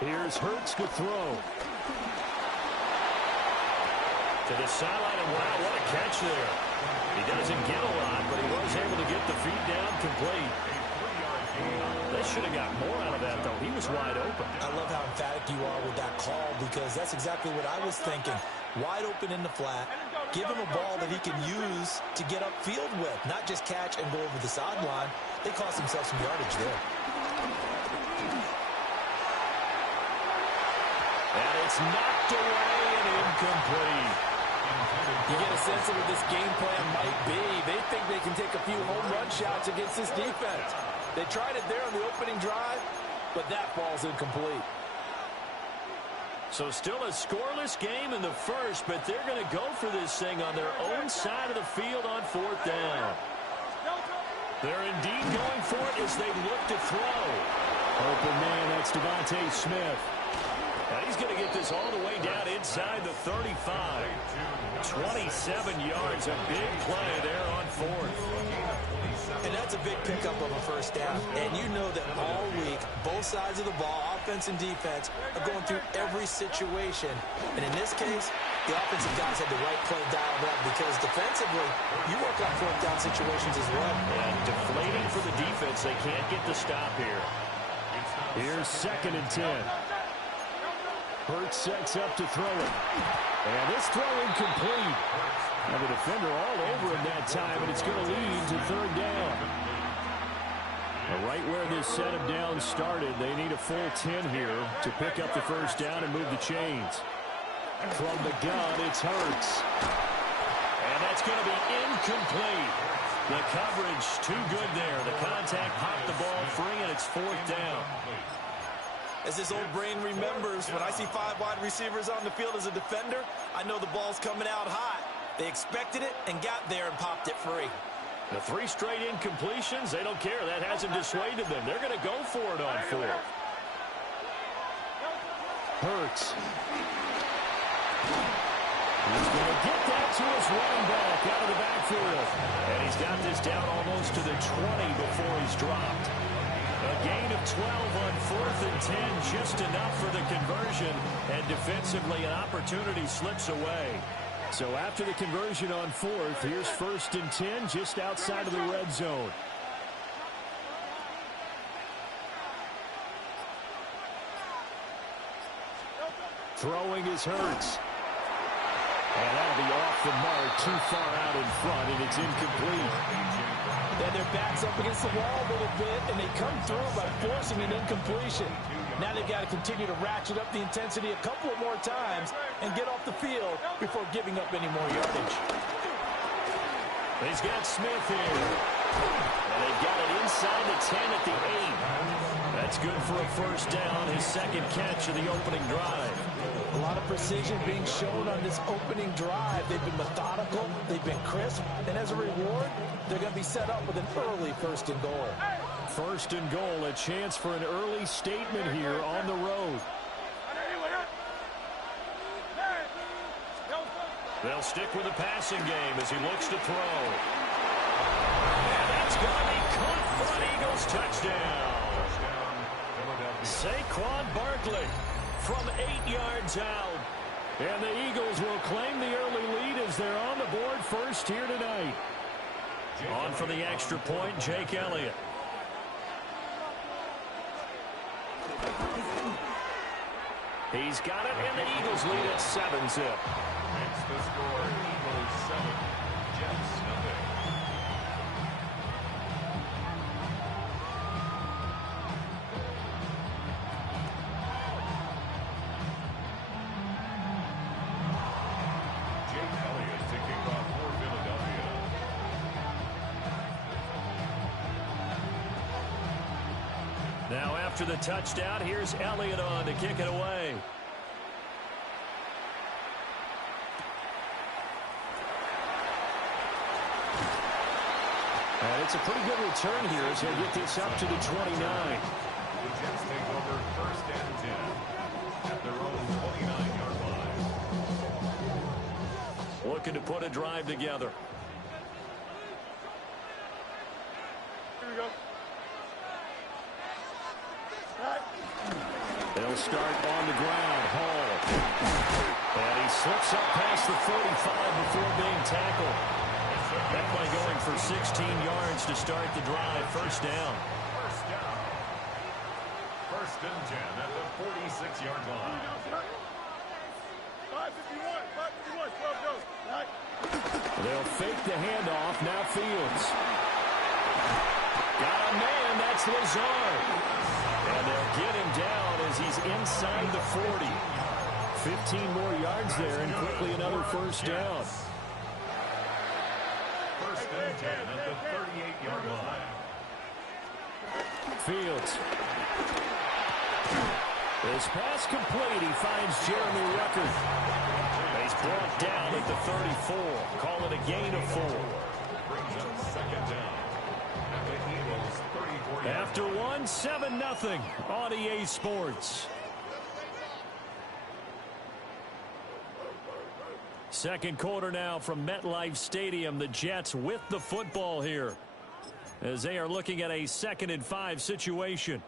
Here's Hurts to throw. To the sideline, and wow, what a catch there. He doesn't get a lot, but he was able to get the feet down complete. They should have got more out of that, though. He was wide open. I love how emphatic you are with that call, because that's exactly what I was thinking. Wide open in the flat. Give him a ball that he can use to get upfield with, not just catch and go over the sideline. They cost themselves some yardage there. And it's knocked away and incomplete. You get a sense of what this game plan might be. They think they can take a few home run shots against this defense. They tried it there on the opening drive, but that ball's incomplete. So still a scoreless game in the first, but they're going to go for this thing on their own side of the field on fourth down. They're indeed going for it as they look to throw. Open man, that's Devontae Smith. Now he's going to get this all the way down inside the 35. 27 yards, a big play there on fourth. And that's a big pickup of a first down. And you know that all week, both sides of the ball, offense and defense, are going through every situation. And in this case, the offensive guys had the right play dialed up, because defensively, you work on fourth down situations as well. And deflating for the defense. They can't get the stop here. Here's 2nd and 10. Hurts sets up to throw it. And this throw incomplete. And the defender all over him that time, and it's going to lead to 3rd down. Now, right where this set of downs started, they need a full 10 here to pick up the first down and move the chains. From the gun, it's Hurts. And that's going to be incomplete. The coverage too good there. The contact popped the ball free, and it's 4th down. As this old brain remembers, when I see 5 wide receivers on the field as a defender, I know the ball's coming out hot. They expected it and got there and popped it free. The 3 straight incompletions, they don't care. That hasn't dissuaded them. They're going to go for it on 4th. Hurts. He's going to get that to his running back out of the backfield. And he's got this down almost to the 20 before he's dropped. A gain of 12 on 4th and 10, just enough for the conversion, and defensively an opportunity slips away. So after the conversion on 4th, here's 1st and 10, just outside of the red zone. Throwing is Hurts. And that'll be off the mark, too far out in front, and it's incomplete. Then their backs up against the wall a little bit, and they come through by forcing an incompletion. Now they've got to continue to ratchet up the intensity a couple of more times and get off the field before giving up any more yardage. He's got Smith here. And they've got it inside the 10 at the 8. That's good for a first down, his 2nd catch of the opening drive. A lot of precision being shown on this opening drive. They've been methodical, they've been crisp, and as a reward, they're going to be set up with an early 1st and goal. 1st and goal, a chance for an early statement here on the road. They'll stick with the passing game as he looks to throw. And that's going to be caught for an Eagles touchdown. Saquon Barkley from 8 yards out. And the Eagles will claim the early lead as they're on the board first here tonight. On for the extra point, Jake Elliott. He's got it, and the Eagles lead at 7-zip. It's the score, Eagles 7, Jets nothing. Jake Elliott to kick off for Philadelphia. Now after the touchdown, here's Elliott on to kick it away. And it's a pretty good return here as they get this up to the 29. The Jets take over 1st and 10 at their own 29-yard line. Looking to put a drive together. They'll start on the ground. Hall. And he slips up past the 45 before being tackled. That play going for 16 yards to start the drive. First down. First and 10 at the 46-yard line. 551, 12 goes. They'll fake the handoff. Now Fields. Got a man. That's Lazard. And they'll get him down as he's inside the 40. 15 more yards there and quickly another first down. First and 10 at the 38-yard line. Fields. This pass complete. He finds Jeremy Ruckert. He's brought down at the 34. Call it a gain of 4. Brings up second down at the Eagles' 34 yard. After one, 7-0 on EA Sports. Second quarter now from MetLife Stadium. The Jets with the football here as they are looking at a 2nd and 5 situation.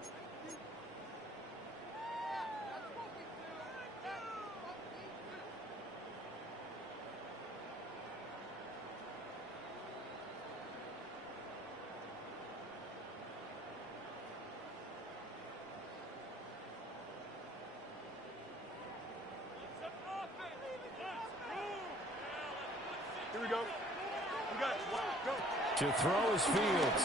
Here we go. We got it. Go. To throw is Fields.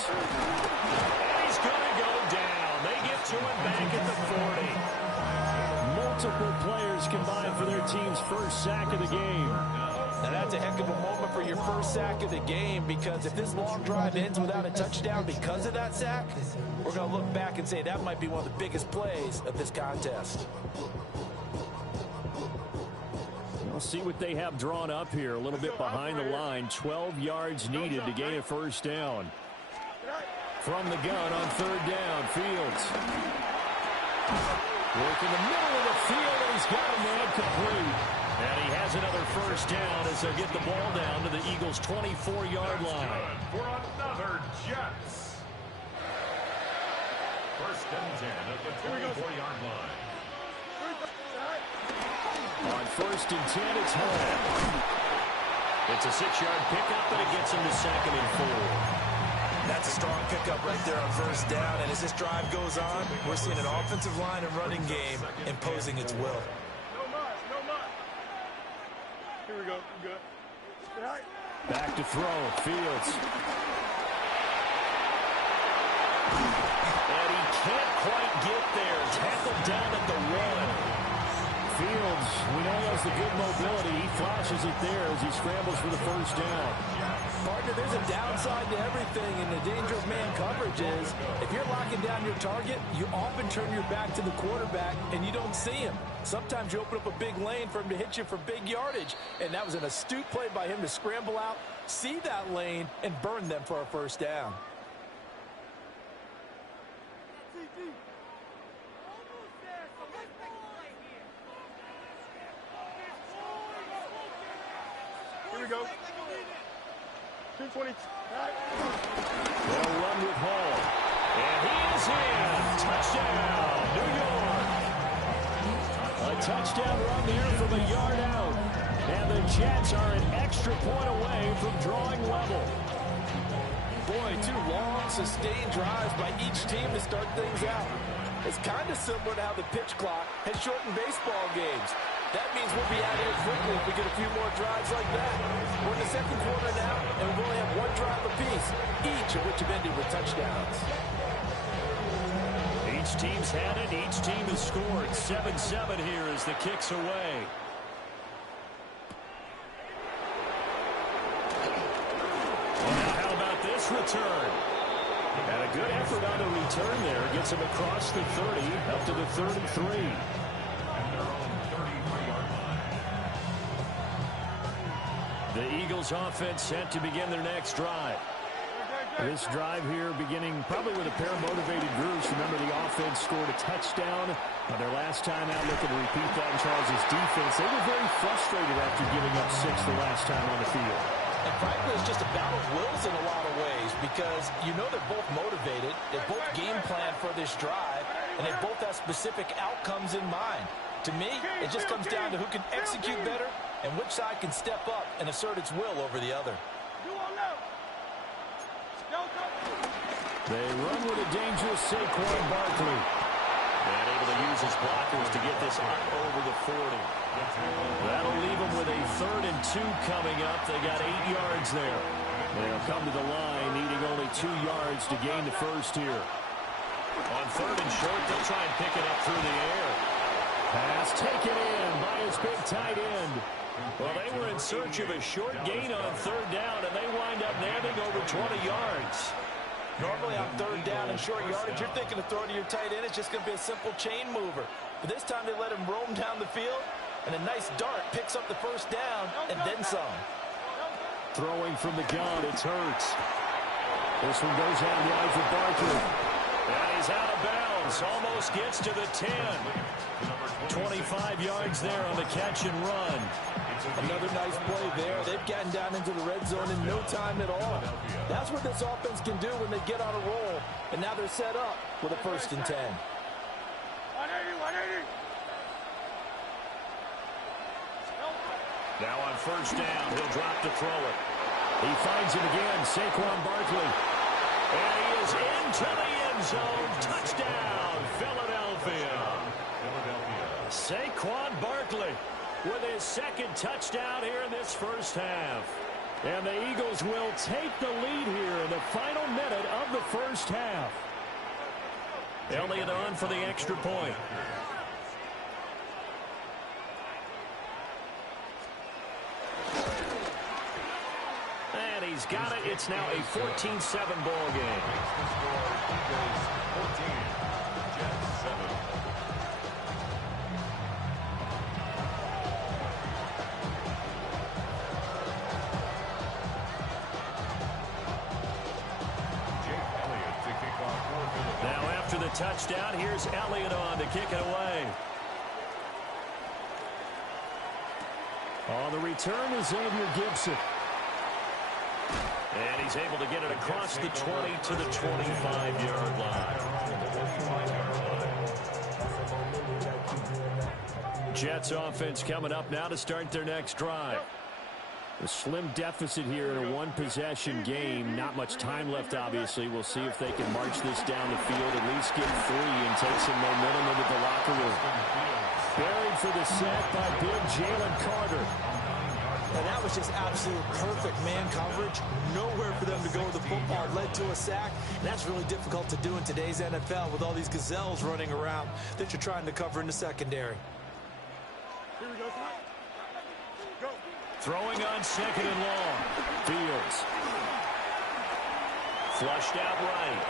He's going to go down. They get to him back at the 40. Multiple players combined for their team's first sack of the game. Now that's a heck of a moment for your first sack of the game, because if this long drive ends without a touchdown because of that sack, we're going to look back and say that might be one of the biggest plays of this contest. We'll see what they have drawn up here. A little bit behind the line. 12 yards needed to gain a first down. From the gun on third down, Fields. Working the middle of the field, and he's got a man complete. And he has another first down as they'll get the ball down to the Eagles' 24-yard line. For another Jets. First and 10 at the 24-yard line. On first and 10, it's Hall. It's a 6-yard pickup, but it gets him to 2nd and 4. That's a strong pickup right there on first down. And as this drive goes on, we're seeing an offensive line and running game imposing its will. No more. Here we go. Good. Back to throw. Fields. And he can't quite get there. Tackled down at the 1. Fields, we know he has the good mobility. He flashes it there as he scrambles for the first down. Partner, there's a downside to everything, and the danger of man coverage is if you're locking down your target, you often turn your back to the quarterback and you don't see him. Sometimes you open up a big lane for him to hit you for big yardage, and that was an astute play by him to scramble out, see that lane, and burn them for a first down. Here we go. 220. They'll run with Hall. And he is in. Touchdown, New York. A touchdown run here from a yard out. And the Jets are an extra point away from drawing level. Boy, 2 long, sustained drives by each team to start things out. It's kind of similar to how the pitch clock has shortened baseball games. That means we'll be out here quickly if we get a few more drives like that. We're in the second quarter now, and we'll only have 1 drive apiece, each of which have ended with touchdowns. Each team's had it. Each team has scored. 7-7 here as the kick's away. Well, now how about this return? And a good effort on the return there. Gets him across the 30, up to the 33. The Eagles offense set to begin their next drive. This drive here beginning probably with a pair of motivated groups. Remember, the offense scored a touchdown on their last time out, looking to repeat that in Charles' defense. They were very frustrated after giving up 6 the last time on the field. And frankly, it's just a battle of wills in a lot of ways because you know they're both motivated, they both game plan for this drive, and they both have specific outcomes in mind. To me, it just comes down to who can execute better and which side can step up and assert its will over the other. They run with a dangerous Saquon Barkley. And able to use his blockers to get this up over the 40. That'll leave them with a 3rd and 2 coming up. They got 8 yards there. They'll come to the line, needing only 2 yards to gain the first here. On 3rd and short, they'll try and pick it up through the air. Pass taken in by his big tight end. Well, they were in search of a short gain on 3rd down, and they wind up nabbing over 20 yards. Normally on 3rd down and short yardage, you're thinking of throwing to your tight end. It's just going to be a simple chain mover. But this time they let him roam down the field, and a nice dart picks up the first down and then some. Throwing from the gun, it's Hurts. This one goes out wide for Barkley. And he's out of bounds. Almost gets to the 10. 25 yards there on the catch and run. Another nice play there. They've gotten down into the red zone in no time at all. That's what this offense can do when they get on a roll. And now they're set up with a 1st and 10. 180. Now on 1st down, he'll drop to throw it. He finds it again, Saquon Barkley. And he is into the end zone. Touchdown, Philadelphia. Saquon Barkley with his 2nd touchdown here in this first half. And the Eagles will take the lead here in the final minute of the first half. Elliott on for the extra point. And he's got it. It's now a 14-7 ball game. Eagles 14, Jets 7. Now after the touchdown, here's Elliott on to kick it away. On the return is Xavier Gibson. And he's able to get it across the 20 to the 25-yard line. Jets offense coming up now to start their next drive. A slim deficit here in a one-possession game. Not much time left, obviously. We'll see if they can march this down the field, at least get 3 and take some momentum into the locker room. Buried for the sack by big Jalen Carter. And that was just absolute perfect man coverage. Nowhere for them to go with the football. Led to a sack. And that's really difficult to do in today's NFL with all these gazelles running around that you're trying to cover in the secondary. Here we go. Go. Throwing on 2nd and long. Fields. Flushed out right.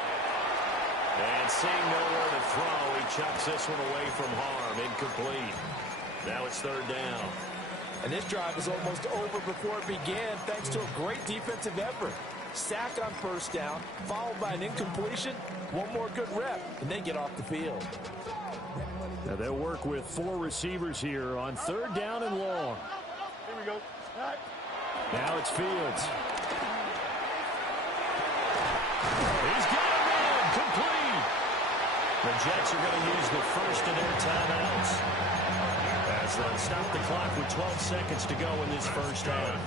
And seeing nowhere to throw, he chucks this one away from harm. Incomplete. Now it's 3rd down. And this drive is almost over before it began thanks to a great defensive effort. Sack on 1st down, followed by an incompletion. One more good rep, and they get off the field. Now they'll work with 4 receivers here on 3rd down and long. Here we go. All right. Now it's Fields. He's got him in. Complete. The Jets are going to use the first of their timeouts as they'll stop the clock with 12 seconds to go in this first half.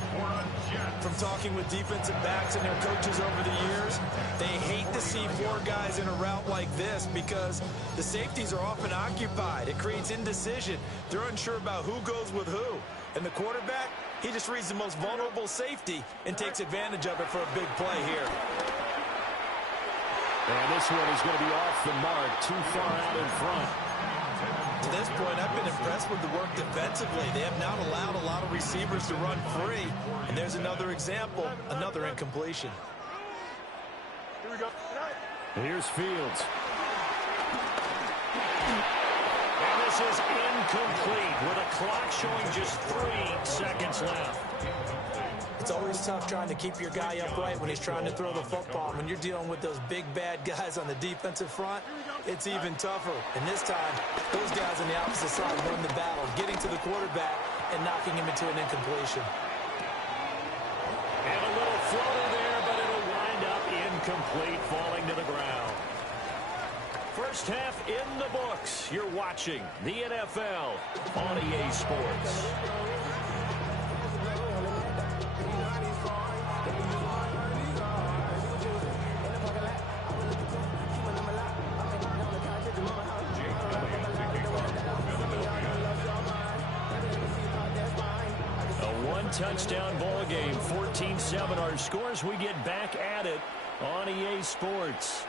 From talking with defensive backs and their coaches over the years, they hate to see 4 guys in a route like this because the safeties are often occupied. It creates indecision. They're unsure about who goes with who. And the quarterback, he just reads the most vulnerable safety and takes advantage of it for a big play here. And this one is going to be off the mark, too far out in front. To this point, I've been impressed with the work defensively. They have not allowed a lot of receivers to run free. And there's another example, another incompletion. Here we go. Here's Fields. And this is incomplete with a clock showing just 3 seconds left. It's always tough trying to keep your guy upright when he's trying to throw the football. When you're dealing with those big, bad guys on the defensive front, it's even tougher. And this time, those guys on the opposite side won the battle, getting to the quarterback and knocking him into an incompletion. And floater there, but it'll wind up incomplete, falling to the ground. First half in the books. You're watching the NFL on EA Sports. Touchdown ball game, 14-7 our scores. We get back at it on EA Sports.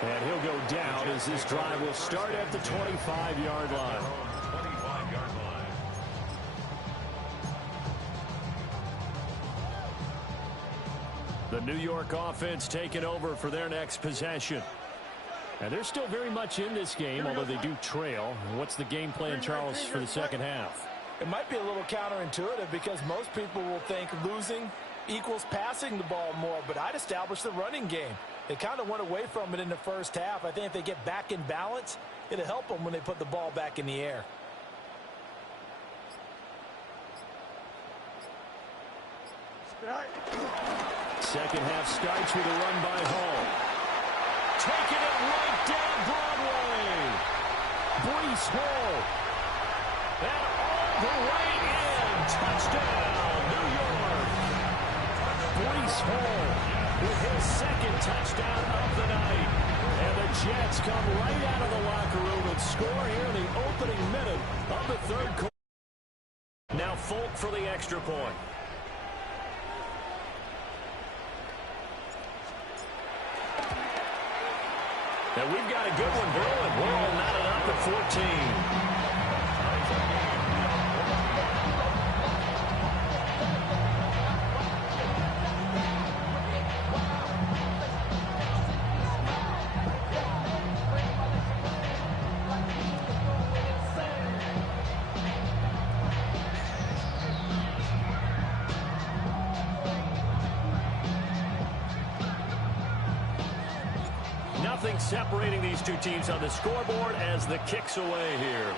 And he'll go down as this drive will start at the 25-yard line. 25-yard line. The New York offense taking over for their next possession. And they're still very much in this game, although they do trail. What's the game plan, Charles, for the second half? It might be a little counterintuitive because most people will think losing equals passing the ball more, but I'd establish the running game. They kind of went away from it in the first half. I think if they get back in balance, it'll help them when they put the ball back in the air. Second half starts with a run by Hall. Taking it right down Broadway. Breece Hall. And all the way in. Touchdown, New York. Breece Hall with his second touchdown of the night. And the Jets come right out of the locker room and score here in the opening minute of the third quarter. Now Folk for the extra point. And we've got a good one brewing. We're all knotted up at 14. Nothing separating these two teams on the scoreboard as the kick's away here.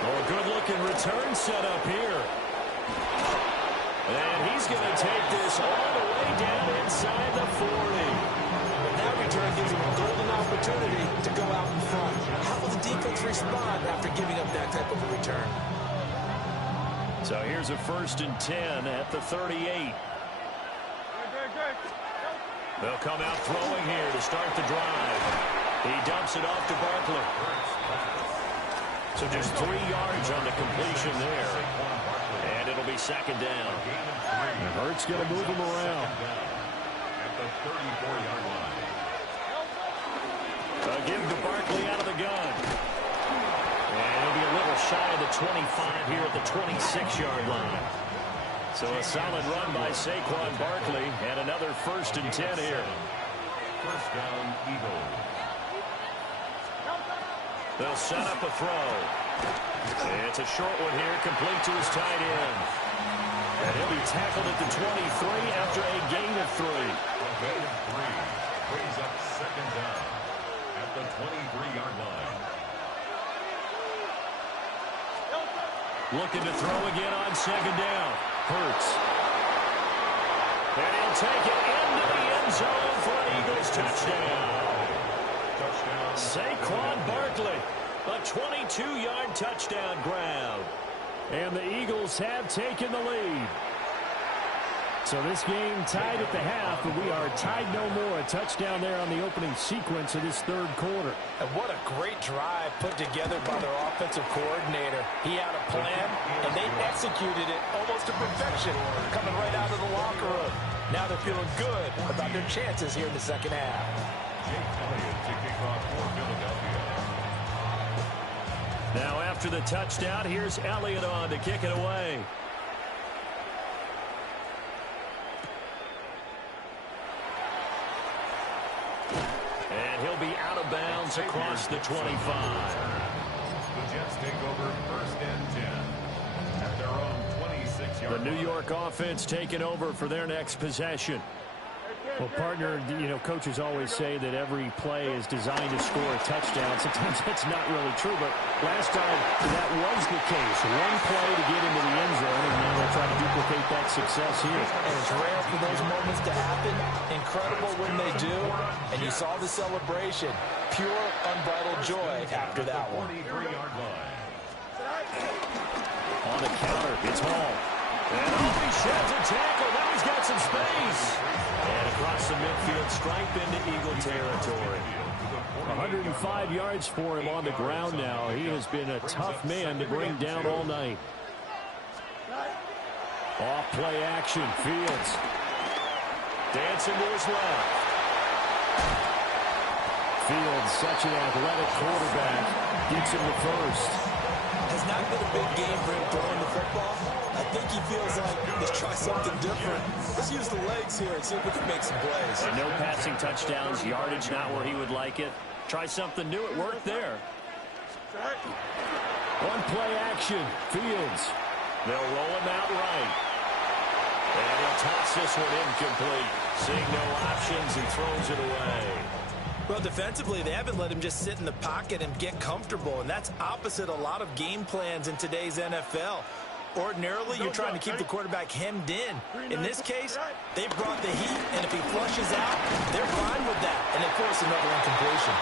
Oh, good-looking return set up here. And he's going to take this all the way down inside the 40. And that return gives him a golden opportunity to go out in front. How will the defense respond after giving up that type of a return? So here's a 1st and 10 at the 38. They'll come out throwing here to start the drive. He dumps it off to Barkley. So just 3 yards on the completion there. And it'll be 2nd down. And Hurts going to move him around. At the 34-yard line. Give to Barkley out of the gun. And it'll be a little shy of the 25 here at the 26-yard line. So a solid run by Saquon Barkley and another 1st and 10 here. 1st down, Eagles. They'll set up a throw. It's a short one here, complete to his tight end. And he'll be tackled at the 23 after a gain of 3. A gain of 3 brings up 2nd down at the 23-yard line. Looking to throw again on 2nd down. Hurts. And he'll take it into the end zone for an Eagles touchdown. Saquon Barkley, a 22-yard touchdown grab. And the Eagles have taken the lead. So this game tied at the half, but we are tied no more. A touchdown there on the opening sequence of this third quarter. And what a great drive put together by their offensive coordinator. He had a plan, and they executed it almost to perfection, coming right out of the locker room. Now they're feeling good about their chances here in the second half. Jake Elliott to kick off for Philadelphia. Now after the touchdown, here's Elliott on to kick it away. And he'll be out of bounds across the 25. The Jets take over 1st and 10 at their own 26-yard line. The New York offense taking over for their next possession. Well, partner, you know, coaches always say that every play is designed to score a touchdown. Sometimes that's not really true, but last time that was the case. One play to get into the end zone, and now they'll try to duplicate that success here. And it's rare for those moments to happen. Incredible when they do. And you saw the celebration. Pure, unbridled joy after that one. On the counter, it's Hall. And he sheds a tackle. Now he's got some space. And across the midfield stripe into Eagle territory. 105 yards for him on the ground now. He has been a tough man to bring down all night. Off play action. Fields. Dancing to his left. Fields, such an athletic quarterback. Gets him the first. Has not been a big game for him throwing the football. I think he feels like, let's try something different. Let's use the legs here and see if we can make some plays. And no passing touchdowns, yardage not where he would like it. Try something new. It worked there. One play action. Fields. They'll roll him out right. And he'll toss this one incomplete. Seeing no options, he throws it away. Well, defensively, they haven't let him just sit in the pocket and get comfortable, and that's opposite a lot of game plans in today's NFL. Ordinarily, you're trying to keep the quarterback hemmed in. In this case, they brought the heat, and if he flushes out, they're fine with that, and they force another incompletion.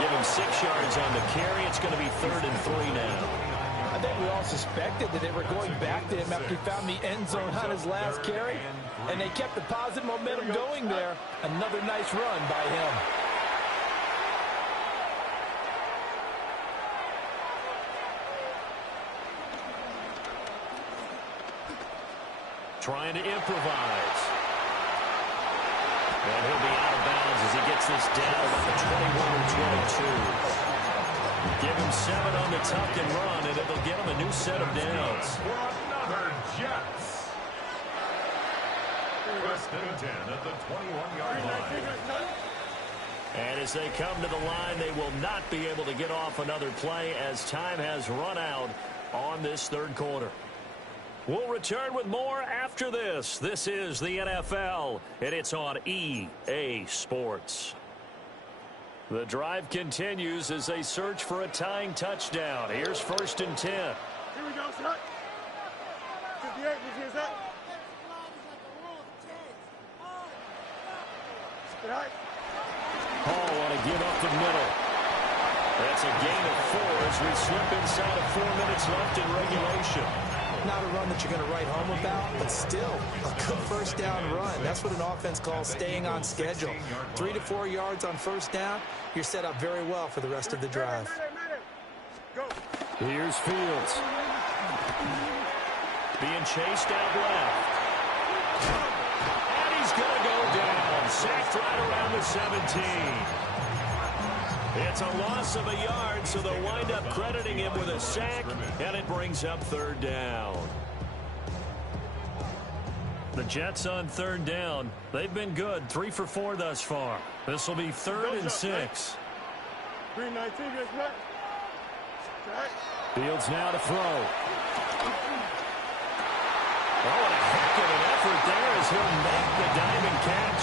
Give him 6 yards on the carry. It's going to be 3rd and 3 now. I think we all suspected that they were going back to him after he found the end zone on his last carry, and they kept the positive momentum going there. Another nice run by him. Trying to improvise. And he'll be out of bounds as he gets this down at the 21 or 22. Give him 7 on the tuck and run, and it'll get him a new set of downs. For another Jets. First and 10 at the 21-yard line. And as they come to the line, they will not be able to get off another play as time has run out on this third quarter. We'll return with more after this. This is the NFL, and it's on EA Sports. The drive continues as they search for a tying touchdown. Here's 1st and 10. Here we go, set. 58, here's that. Hall want to give up the middle. That's a gain of 4 as we slip inside of 4 minutes left in regulation. Not a run that you're going to write home about, but still a good first down run. That's what an offense calls staying on schedule. 3 to 4 yards on first down, you're set up very well for the rest of the drive. Here's Fields. Being chased out left. And he's going to go down. Sacked right around the 17. It's a loss of a yard, so they'll wind up crediting him with a sack, and it brings up 3rd down. The Jets on 3rd down. They've been good, 3 for 4 thus far. This will be 3rd and 6. 319, here's that. Fields now to throw. Oh, what a heck of an effort there as he'll make the diamond catch.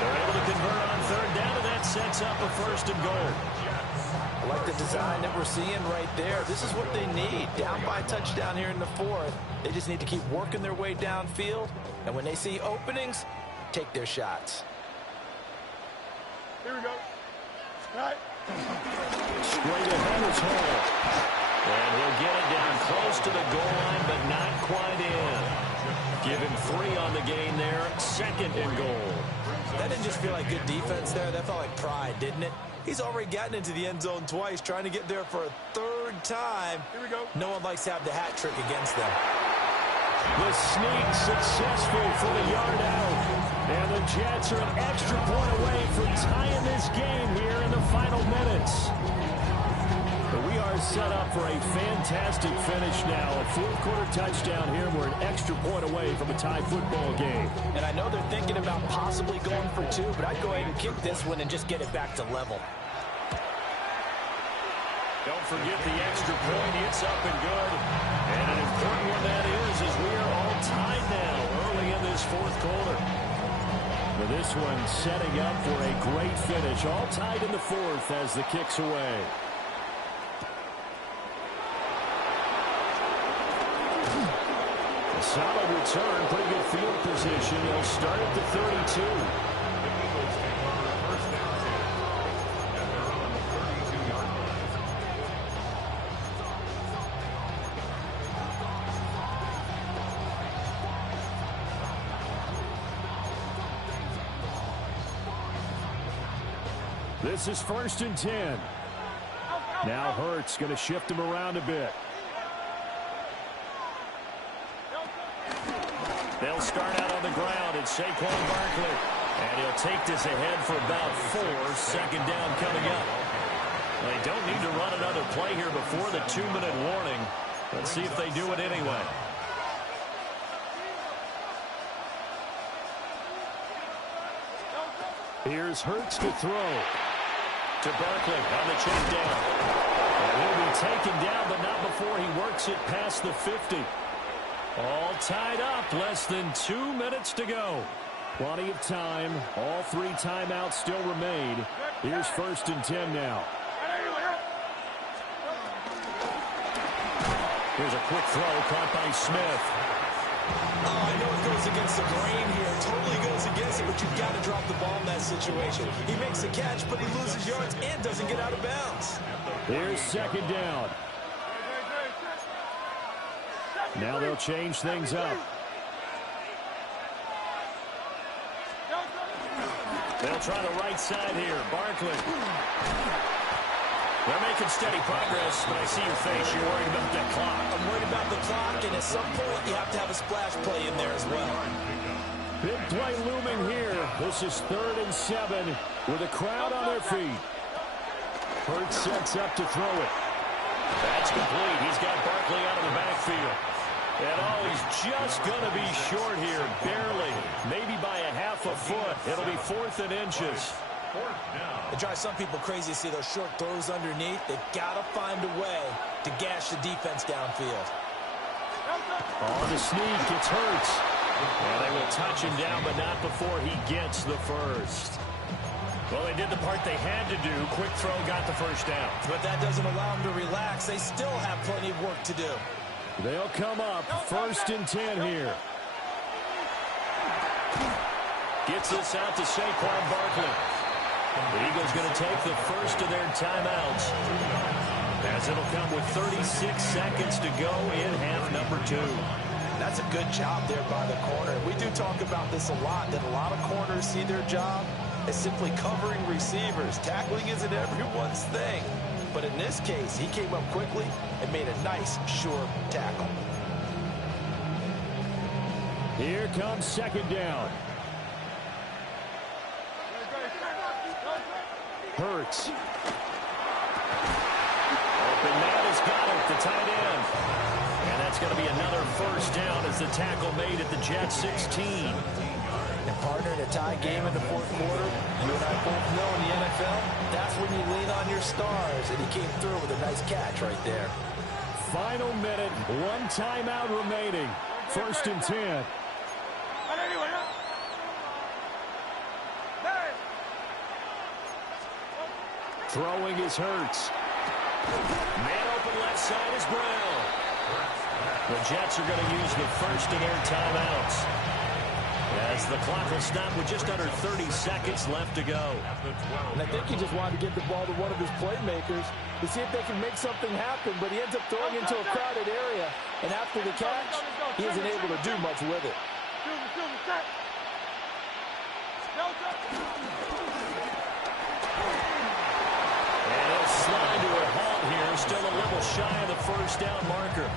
They're able to convert on 3rd down, and that sets up a 1st and goal. I like the design that we're seeing right there. This is what they need. Down by a touchdown here in the 4th. They just need to keep working their way downfield. And when they see openings, take their shots. Here we go. Right. Straight ahead is Hall. And he'll get it down close to the goal line, but not quite in. Give him 3 on the gain there. 2nd and goal. That didn't just feel like good defense there. That felt like pride, didn't it? He's already gotten into the end zone twice, trying to get there for a 3rd time. Here we go. No one likes to have the hat trick against them. The sneak successful for the yard out. And the Jets are an extra point away from tying this game here in the final minutes. But we are set up for a fantastic finish now. A 4th quarter touchdown here. We're an extra point away from a tie football game. And I know they're thinking about possibly going for 2, but I'd go ahead and kick this one and just get it back to level. Don't forget the extra point. It's up and good. And an important one that is as we are all tied now early in this 4th quarter. Well, this one setting up for a great finish. All tied in the fourth as the kick's away. A solid return, pretty good field position. They'll start at the 32. The Eagles take over first and 10 at their own 32-yard line. This is first and 10. Now Hurts going to shift him around a bit. They'll start out on the ground. It's Saquon Barkley. And he'll take this ahead for about 4. Second down coming up. They don't need to run another play here before the 2-minute warning. Let's see if they do it anyway. Here's Hurts to throw. To Barkley on the check down. And he'll be taken down, but not before he works it past the 50. All tied up. Less than 2 minutes to go. Plenty of time. All 3 timeouts still remain. Here's first and 10 now. Here's a quick throw caught by Smith. Oh, I know it goes against the grain here. Totally goes against it, but you've got to drop the ball in that situation. He makes a catch, but he loses yards and doesn't get out of bounds. Here's second down. Now they'll change things up. They'll try the right side here. Barkley. They're making steady progress, but I see your face. You're worried about that clock. I'm worried about the clock, and at some point, you have to have a splash play in there as well. Big play looming here. This is 3rd and 7 with a crowd on their feet. Hurts sets up to throw it. That's complete. He's got Barkley out of the backfield. And oh, he's just going to be short here, barely. Maybe by a half a foot. It'll be 4th and inches. It drives some people crazy to see those short throws underneath. They've got to find a way to gash the defense downfield. On the sneak, it's Hurts. Well, they will touch him down, but not before he gets the first. Well, they did the part they had to do. Quick throw got the first down. But that doesn't allow them to relax. They still have plenty of work to do. They'll come up. First and 10 here. Gets this out to Saquon Barkley. The Eagles going to take the first of their timeouts, as it'll come with 36 seconds to go in half number 2. That's a good job there by the corner. We do talk about this a lot, that a lot of corners see their job as simply covering receivers. Tackling isn't everyone's thing. But in this case, he came up quickly and made a nice, sure tackle. Here comes second down. Hurts. Open man has got it, the tight end. And that's going to be another first down as the tackle made at the Jets 16. And partner, in a tie game in the 4th quarter, you and I both know in the NFL, that's when you lean on your stars, and he came through with a nice catch right there. Final minute, 1 timeout remaining. First and 10. Throwing is Hurts. Man open left side is Brown. The Jets are going to use the first of their timeouts, as the clock will stop with just under 30 seconds left to go. And I think he just wanted to get the ball to one of his playmakers to see if they can make something happen, but he ends up throwing into a crowded area, and after the catch, he isn't able to do much with it. And he'll slide to a halt here, still a little shy of the first down marker.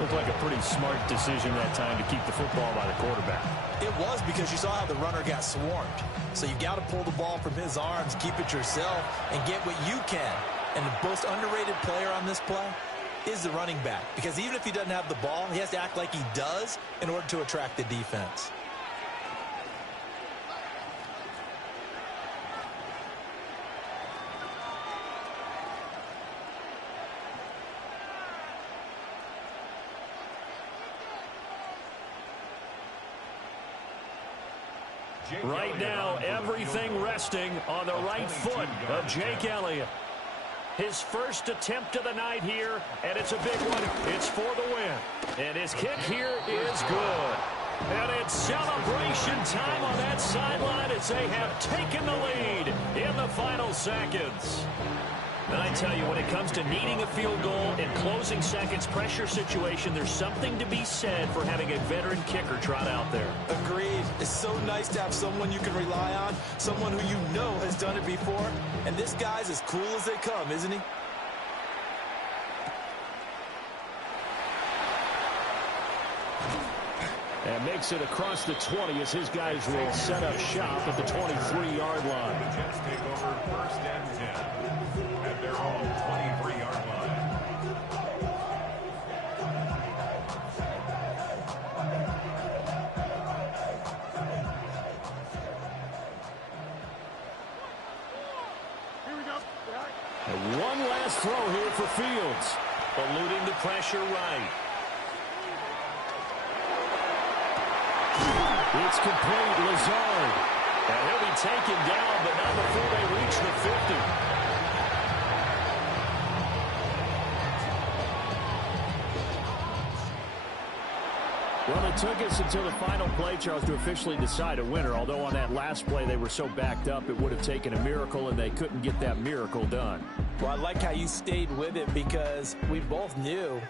Looked like a pretty smart decision that time to keep the football by the quarterback. It was, because you saw how the runner got swarmed. So you got to pull the ball from his arms, keep it yourself, and get what you can. And the most underrated player on this play is the running back, because even if he doesn't have the ball, he has to act like he does in order to attract the defense. Right now, everything resting on the right foot of Jake Elliott. His first attempt of the night here, and it's a big one. It's for the win. And his kick here is good. And it's celebration time on that sideline as they have taken the lead in the final seconds. And I tell you, when it comes to needing a field goal in closing seconds pressure situation, there's something to be said for having a veteran kicker trot out there. Agreed. It's so nice to have someone you can rely on, someone who you know has done it before. And this guy's as cool as they come, isn't he? And makes it across the 20 as his guys will set up shop at the 23-yard line. The Jets take over first and 10 at their own 23-yard line. Here we go. And one last throw here for Fields. Eluding the pressure right. It's complete. Lazard. And he'll be taken down, but not before they reach the 50. Well, it took us until the final play, Charles, to officially decide a winner. Although on that last play they were so backed up, it would have taken a miracle, and they couldn't get that miracle done. Well, I like how you stayed with it because we both knew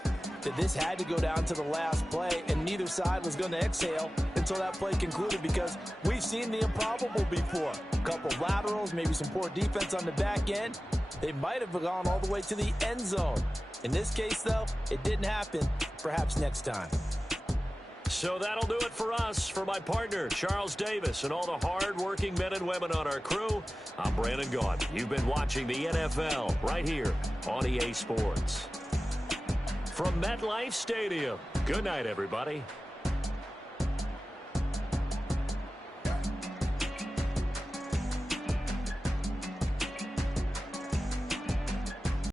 that this had to go down to the last play, and neither side was going to exhale until that play concluded because we've seen the improbable before. A couple laterals, maybe some poor defense on the back end. They might have gone all the way to the end zone. In this case, though, it didn't happen. Perhaps next time. So that'll do it for us. For my partner, Charles Davis, and all the hard-working men and women on our crew, I'm Brandon Gaudin. You've been watching the NFL right here on EA Sports. From MetLife Stadium, good night, everybody.